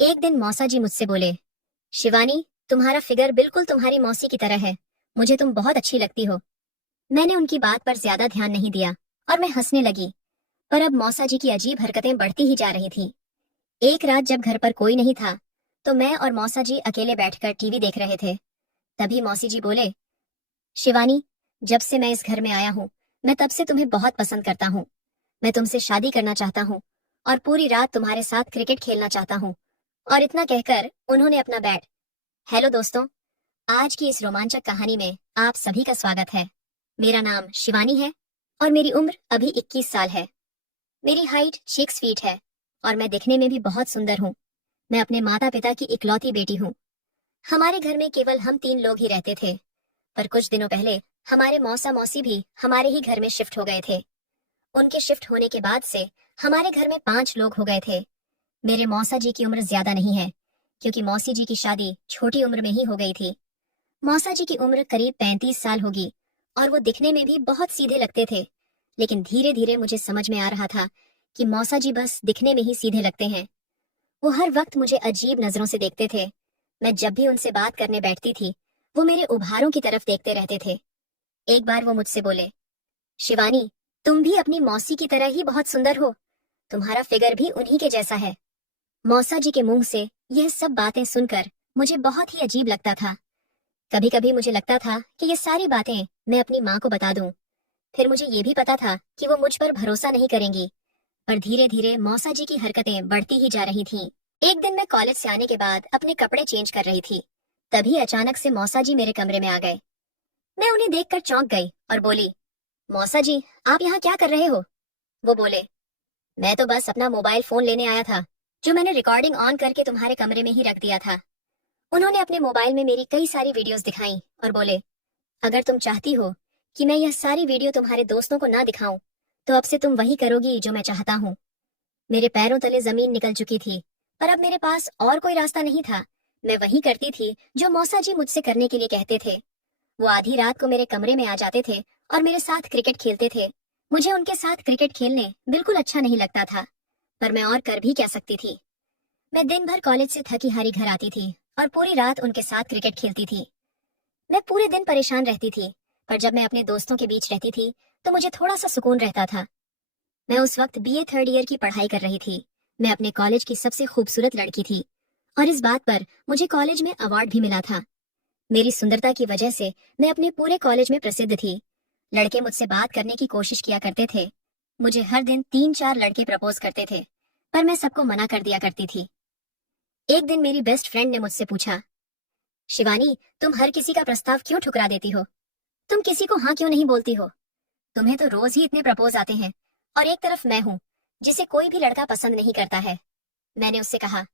एक दिन मौसा जी मुझसे बोले, शिवानी, तुम्हारा फिगर बिल्कुल तुम्हारी मौसी की तरह है। मुझे तुम बहुत अच्छी लगती हो। मैंने उनकी बात पर ज्यादा ध्यान नहीं दिया और मैं हंसने लगी। पर अब मौसा जी की अजीब हरकतें बढ़ती ही जा रही थी। एक रात जब घर पर कोई नहीं था तो मैं और मौसा जी अकेले बैठकर टीवी देख रहे थे। तभी मौसी जी बोले, शिवानी, जब से मैं इस घर में आया हूँ मैं तब से तुम्हें बहुत पसंद करता हूँ। मैं तुमसे शादी करना चाहता हूँ और पूरी रात तुम्हारे साथ क्रिकेट खेलना चाहता हूँ। और इतना कहकर उन्होंने अपना बैट। हेलो दोस्तों, आज की इस रोमांचक कहानी में आप सभी का स्वागत है। मेरा नाम शिवानी है और मेरी उम्र अभी 21 साल है। मेरी हाइट 6 फीट है और मैं दिखने में भी बहुत सुंदर हूँ। मैं अपने माता पिता की इकलौती बेटी हूँ। हमारे घर में केवल हम 3 लोग ही रहते थे, पर कुछ दिनों पहले हमारे मौसा मौसी भी हमारे ही घर में शिफ्ट हो गए थे। उनके शिफ्ट होने के बाद से हमारे घर में 5 लोग हो गए थे। मेरे मौसा जी की उम्र ज्यादा नहीं है, क्योंकि मौसी जी की शादी छोटी उम्र में ही हो गई थी। मौसा जी की उम्र करीब 35 साल होगी और वो दिखने में भी बहुत सीधे लगते थे। लेकिन धीरे धीरे मुझे समझ में आ रहा था कि मौसा जी बस दिखने में ही सीधे लगते हैं। वो हर वक्त मुझे अजीब नजरों से देखते थे। मैं जब भी उनसे बात करने बैठती थी वो मेरे उभारों की तरफ देखते रहते थे। एक बार वो मुझसे बोले, शिवानी, तुम भी अपनी मौसी की तरह ही बहुत सुंदर हो। तुम्हारा फिगर भी उन्हीं के जैसा है। मौसा जी के मुंह से यह सब बातें सुनकर मुझे बहुत ही अजीब लगता था। कभी कभी मुझे लगता था कि ये सारी बातें मैं अपनी माँ को बता दूं। फिर मुझे ये भी पता था कि वो मुझ पर भरोसा नहीं करेंगी। पर धीरे धीरे मौसा जी की हरकतें बढ़ती ही जा रही थीं। एक दिन मैं कॉलेज से आने के बाद अपने कपड़े चेंज कर रही थी। तभी अचानक से मौसा जी मेरे कमरे में आ गए। मैं उन्हें देखकर चौंक गई और बोली, मौसा जी, आप यहाँ क्या कर रहे हो? वो बोले, मैं तो बस अपना मोबाइल फोन लेने आया था, जो मैंने रिकॉर्डिंग ऑन करके तुम्हारे कमरे में ही रख दिया था। उन्होंने अपने मोबाइल में मेरी कई सारी वीडियोस दिखाई और बोले, अगर तुम चाहती हो कि मैं यह सारी वीडियो तुम्हारे दोस्तों को ना दिखाऊं, तो अब से तुम वही करोगी जो मैं चाहता हूँ। मेरे पैरों तले जमीन निकल चुकी थी, पर अब मेरे पास और कोई रास्ता नहीं था। मैं वही करती थी जो मौसा जी मुझसे करने के लिए कहते थे। वो आधी रात को मेरे कमरे में आ जाते थे और मेरे साथ क्रिकेट खेलते थे। मुझे उनके साथ क्रिकेट खेलने बिल्कुल अच्छा नहीं लगता था, पर मैं और कर भी क्या सकती थी। मैं दिन भर कॉलेज से थकी हारी घर आती थी और पूरी रात उनके साथ क्रिकेट खेलती थी। मैं पूरे दिन परेशान रहती थी, पर जब मैं अपने दोस्तों के बीच रहती थी तो मुझे थोड़ा सा सुकून रहता था। मैं उस वक्त बीए थर्ड ईयर की पढ़ाई कर रही थी। मैं अपने कॉलेज की सबसे खूबसूरत लड़की थी और इस बात पर मुझे कॉलेज में अवार्ड भी मिला था। मेरी सुंदरता की वजह से मैं अपने पूरे कॉलेज में प्रसिद्ध थी। लड़के मुझसे बात करने की कोशिश किया करते थे। मुझे हर दिन 3-4 लड़के प्रपोज करते थे, पर मैं सबको मना कर दिया करती थी। एक दिन मेरी बेस्ट फ्रेंड ने मुझसे पूछा, शिवानी, तुम हर किसी का प्रस्ताव क्यों ठुकरा देती हो? तुम किसी को हाँ क्यों नहीं बोलती हो? तुम्हें तो रोज ही इतने प्रपोज आते हैं और एक तरफ मैं हूँ जिसे कोई भी लड़का पसंद नहीं करता है। मैंने उससे कहा,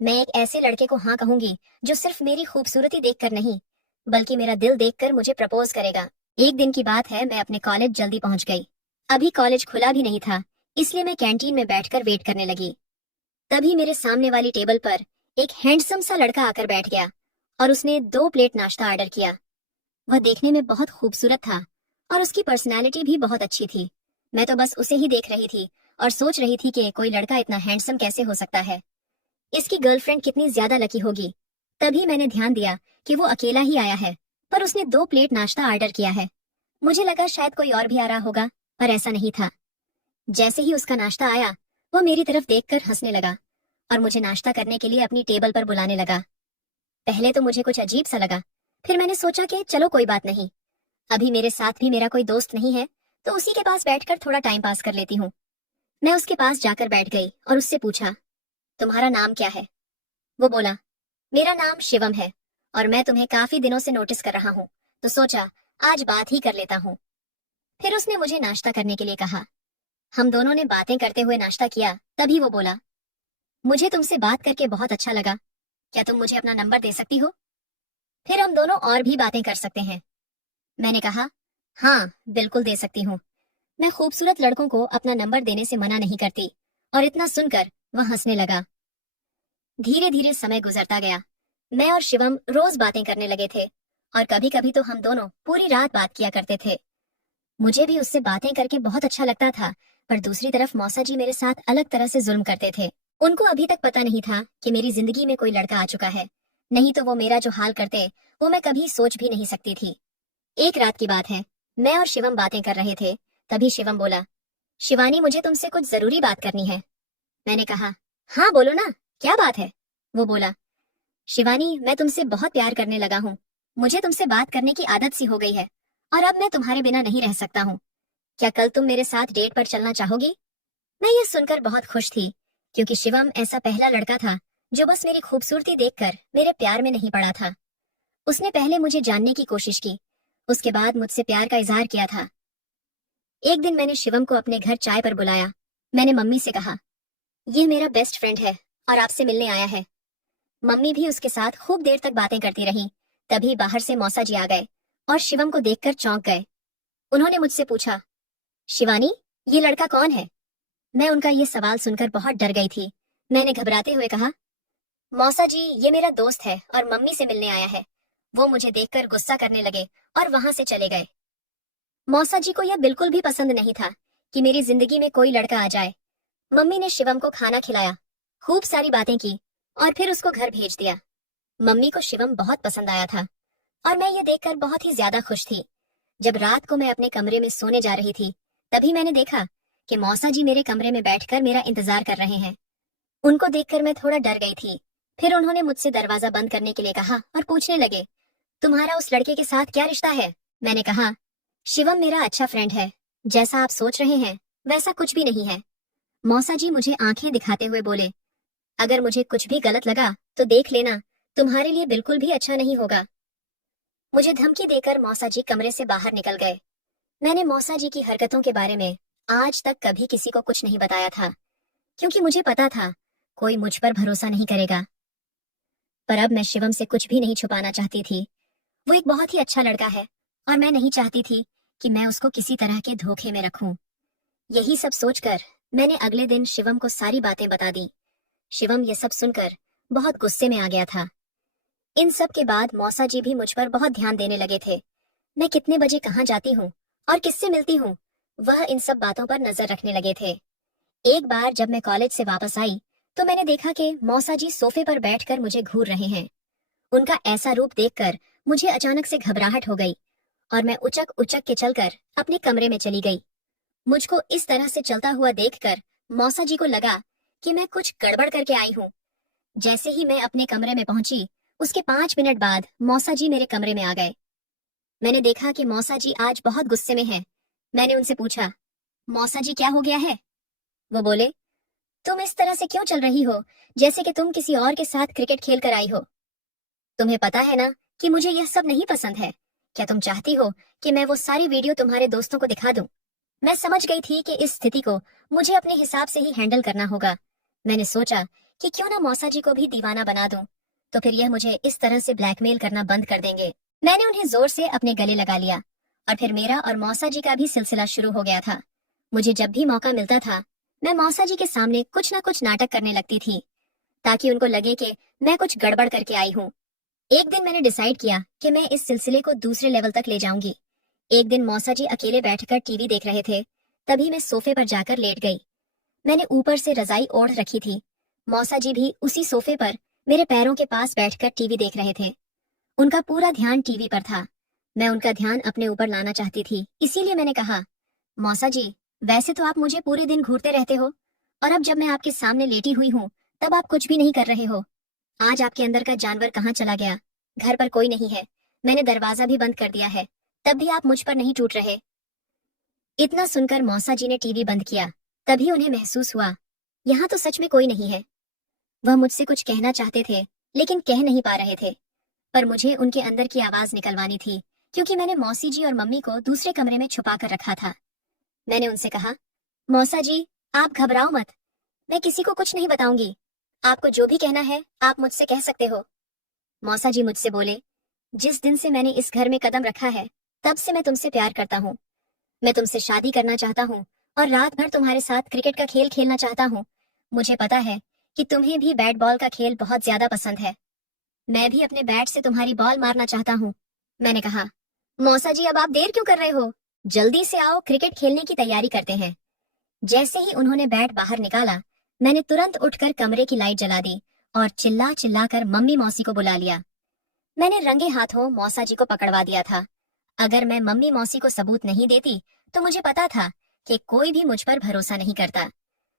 मैं एक ऐसे लड़के को हाँ कहूंगी जो सिर्फ मेरी खूबसूरती देखकर नहीं, बल्कि मेरा दिल देखकर मुझे प्रपोज करेगा। एक दिन की बात है, मैं अपने कॉलेज जल्दी पहुंच गई। अभी कॉलेज खुला भी नहीं था, इसलिए मैं कैंटीन में बैठकर वेट करने लगी। तभी मेरे सामने वाली टेबल पर एक हैंडसम सा लड़का आकर बैठ गया और उसने 2 प्लेट नाश्ता ऑर्डर किया। वह देखने में बहुत खूबसूरत था और उसकी पर्सनैलिटी भी बहुत अच्छी थी। मैं तो बस उसे ही देख रही थी और सोच रही थी कि कोई लड़का इतना हैंडसम कैसे हो सकता है। इसकी गर्लफ्रेंड कितनी ज्यादा लकी होगी। तभी मैंने ध्यान दिया कि वो अकेला ही आया है, पर उसने 2 प्लेट नाश्ता ऑर्डर किया है। मुझे लगा शायद कोई और भी आ रहा होगा, पर ऐसा नहीं था। जैसे ही उसका नाश्ता आया, वो मेरी तरफ देखकर हंसने लगा और मुझे नाश्ता करने के लिए अपनी टेबल पर बुलाने लगा। पहले तो मुझे कुछ अजीब सा लगा, फिर मैंने सोचा कि चलो कोई बात नहीं, अभी मेरे साथ भी मेरा कोई दोस्त नहीं है, तो उसी के पास बैठकर थोड़ा टाइम पास कर लेती हूँ। मैं उसके पास जाकर बैठ गई और उससे पूछा, तुम्हारा नाम क्या है? वो बोला, मेरा नाम शिवम है और मैं तुम्हें काफी दिनों से नोटिस कर रहा हूँ, तो सोचा आज बात ही कर लेता हूँ। फिर उसने मुझे नाश्ता करने के लिए कहा। हम दोनों ने बातें करते हुए नाश्ता किया। तभी वो बोला, मुझे तुमसे बात करके बहुत अच्छा लगा, क्या तुम मुझे अपना नंबर दे सकती हो? फिर हम दोनों और भी बातें कर सकते हैं। मैंने कहा, हाँ बिल्कुल दे सकती हूँ। मैं खूबसूरत लड़कों को अपना नंबर देने से मना नहीं करती। और इतना सुनकर वह हंसने लगा। धीरे धीरे समय गुजरता गया। मैं और शिवम रोज बातें करने लगे थे और कभी कभी तो हम दोनों पूरी रात बात किया करते थे। मुझे भी उससे बातें करके बहुत अच्छा लगता था, पर दूसरी तरफ मौसा जी मेरे साथ अलग तरह से जुल्म करते थे। उनको अभी तक पता नहीं था कि मेरी जिंदगी में कोई लड़का आ चुका है, नहीं तो वो मेरा जो हाल करते वो मैं कभी सोच भी नहीं सकती थी। एक रात की बात है, मैं और शिवम बातें कर रहे थे, तभी शिवम बोला, शिवानी मुझे तुमसे कुछ जरूरी बात करनी है। मैंने कहा, हाँ बोलो ना, क्या बात है? वो बोला, शिवानी मैं तुमसे बहुत प्यार करने लगा हूँ। मुझे तुमसे बात करने की आदत सी हो गई है और अब मैं तुम्हारे बिना नहीं रह सकता हूँ। क्या कल तुम मेरे साथ डेट पर चलना चाहोगी? मैं ये सुनकर बहुत खुश थी, क्योंकि शिवम ऐसा पहला लड़का था जो बस मेरी खूबसूरती देखकर मेरे प्यार में नहीं पड़ा था। उसने पहले मुझे जानने की कोशिश की, उसके बाद मुझसे प्यार का इजहार किया था। एक दिन मैंने शिवम को अपने घर चाय पर बुलाया। मैंने मम्मी से कहा, ये मेरा बेस्ट फ्रेंड है और आपसे मिलने आया है। मम्मी भी उसके साथ खूब देर तक बातें करती रहीं। तभी बाहर से मौसा जी आ गए और शिवम को देखकर चौंक गए। उन्होंने मुझसे पूछा, शिवानी ये लड़का कौन है? मैं उनका ये सवाल सुनकर बहुत डर गई थी। मैंने घबराते हुए कहा, मौसा जी ये मेरा दोस्त है और मम्मी से मिलने आया है। वो मुझे देखकर गुस्सा करने लगे और वहां से चले गए। मौसा जी को यह बिल्कुल भी पसंद नहीं था कि मेरी जिंदगी में कोई लड़का आ जाए। मम्मी ने शिवम को खाना खिलाया, खूब सारी बातें की और फिर उसको घर भेज दिया। मम्मी को शिवम बहुत पसंद आया था और मैं ये देखकर बहुत ही ज्यादा खुश थी। जब रात को मैं अपने कमरे में सोने जा रही थी, तभी मैंने देखा कि मौसा जी मेरे कमरे में बैठकर मेरा इंतजार कर रहे हैं। उनको देखकर मैं थोड़ा डर गई थी। फिर उन्होंने मुझसे दरवाजा बंद करने के लिए कहा और पूछने लगे, तुम्हारा उस लड़के के साथ क्या रिश्ता है? मैंने कहा, शिवम मेरा अच्छा फ्रेंड है, जैसा आप सोच रहे हैं वैसा कुछ भी नहीं है। मौसा जी मुझे आंखें दिखाते हुए बोले, अगर मुझे कुछ भी गलत लगा तो देख लेना, तुम्हारे लिए बिल्कुल भी अच्छा नहीं होगा। मुझे धमकी देकर मौसा जी कमरे से बाहर निकल गए। मैंने मौसा जी की हरकतों के बारे में आज तक कभी किसी को कुछ नहीं बताया था, क्योंकि मुझे पता था कोई मुझ पर भरोसा नहीं करेगा। पर अब मैं शिवम से कुछ भी नहीं छुपाना चाहती थी। वो एक बहुत ही अच्छा लड़का है और मैं नहीं चाहती थी कि मैं उसको किसी तरह के धोखे में रखूं। यही सब सोचकर मैंने अगले दिन शिवम को सारी बातें बता दी। शिवम ये सब सुनकर बहुत गुस्से में आ गया था। इन सब के बाद मौसा जी भी मुझ पर बहुत ध्यान देने लगे थे। मैं कितने बजे कहाँ जाती हूँ और किससे मिलती हूँ, वह इन सब बातों पर नजर रखने लगे थे। एक बार जब मैं कॉलेज से वापस आई तो मैंने देखा कि मौसा जी सोफे पर बैठकर मुझे घूर रहे हैं। उनका ऐसा रूप देखकर मुझे अचानक से घबराहट हो गई और मैं उचक उचक के चलकर अपने कमरे में चली गई। मुझको इस तरह से चलता हुआ देखकर मौसा जी को लगा कि मैं कुछ गड़बड़ करके आई हूँ। जैसे ही मैं अपने कमरे में पहुंची, उसके 5 मिनट बाद मौसा जी मेरे कमरे में आ गए। मैंने देखा कि मौसा जी आज बहुत गुस्से में हैं। मैंने उनसे पूछा, मौसा जी क्या हो गया है? वो बोले, तुम इस तरह से क्यों चल रही हो जैसे कि तुम किसी और के साथ क्रिकेट खेल कर आई हो? तुम्हें पता है ना कि मुझे यह सब नहीं पसंद है। क्या तुम चाहती हो कि मैं वो सारी वीडियो तुम्हारे दोस्तों को दिखा दूं? मैं समझ गई थी कि इस स्थिति को मुझे अपने हिसाब से ही हैंडल करना होगा। मैंने सोचा कि क्यों ना मौसा जी को भी दीवाना बना दूं, तो फिर यह मुझे इस तरह से ब्लैकमेल करना बंद कर देंगे। मैंने उन्हें जोर से अपने गले लगा लिया और फिर मेरा और मौसा जी का भी सिलसिला शुरू हो गया था। मुझे जब भी मौका मिलता था, मैं मौसा जी के सामने कुछ ना कुछ नाटक करने लगती थी, ताकि उनको लगे कि मैं कुछ गड़बड़ करके आई हूँ। एक दिन मैंने डिसाइड किया कि मैं इस सिलसिले को दूसरे लेवल तक ले जाऊंगी। एक दिन मौसा जी अकेले बैठकर टीवी देख रहे थे, तभी मैं सोफे पर जाकर लेट गई। मैंने ऊपर से रजाई ओढ़ रखी थी। मौसा जी भी उसी सोफे पर मेरे पैरों के पास बैठकर टीवी देख रहे थे। उनका पूरा ध्यान टीवी पर था। मैं उनका ध्यान अपने ऊपर लाना चाहती थी, इसीलिए मैंने कहा, मौसा जी वैसे तो आप मुझे पूरे दिन घूरते रहते हो और अब जब मैं आपके सामने लेटी हुई हूँ तब आप कुछ भी नहीं कर रहे हो। आज आपके अंदर का जानवर कहाँ चला गया? घर पर कोई नहीं है, मैंने दरवाजा भी बंद कर दिया है, तब भी आप मुझ पर नहीं टूट रहे। इतना सुनकर मौसा जी ने टीवी बंद किया। तभी उन्हें महसूस हुआ, यहाँ तो सच में कोई नहीं है। वह मुझसे कुछ कहना चाहते थे लेकिन कह नहीं पा रहे थे, पर मुझे उनके अंदर की आवाज निकलवानी थी, क्योंकि मैंने मौसी जी और मम्मी को दूसरे कमरे में छुपा कर रखा था। मैंने उनसे कहा, मौसा जी आप घबराओ मत, मैं किसी को कुछ नहीं बताऊंगी। आपको जो भी कहना है आप मुझसे कह सकते हो। मौसा जी मुझसे बोले, जिस दिन से मैंने इस घर में कदम रखा है तब से मैं तुमसे प्यार करता हूँ। मैं तुमसे शादी करना चाहता हूँ और रात भर तुम्हारे साथ क्रिकेट का खेल खेलना चाहता हूँ। मुझे पता है कि तुम्हें भी बैट बॉल का खेल बहुत ज्यादा पसंद है। मैं भी अपने बैट से तुम्हारी बॉल मारना चाहता हूँ। मैंने कहा, मौसा जी अब आप देर क्यों कर रहे हो? जल्दी से आओ, क्रिकेट खेलने की तैयारी करते हैं। जैसे ही उन्होंने बैट बाहर निकाला, मैंने तुरंत उठकर कमरे की लाइट जला दी और चिल्ला चिल्ला कर मम्मी मौसी को बुला लिया। मैंने रंगे हाथों मौसा जी को पकड़वा दिया था। अगर मैं मम्मी मौसी को सबूत नहीं देती तो मुझे पता था कि कोई भी मुझ पर भरोसा नहीं करता।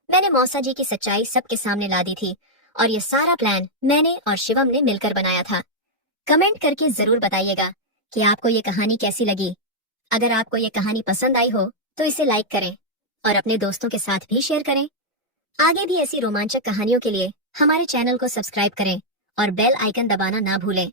मैंने मौसा जी की सच्चाई सबके सामने ला दी थी और ये सारा प्लान मैंने और शिवम ने मिलकर बनाया था। कमेंट करके जरूर बताइएगा कि आपको ये कहानी कैसी लगी। अगर आपको ये कहानी पसंद आई हो तो इसे लाइक करें और अपने दोस्तों के साथ भी शेयर करें। आगे भी ऐसी रोमांचक कहानियों के लिए हमारे चैनल को सब्सक्राइब करें और बेल आइकन दबाना ना भूलें।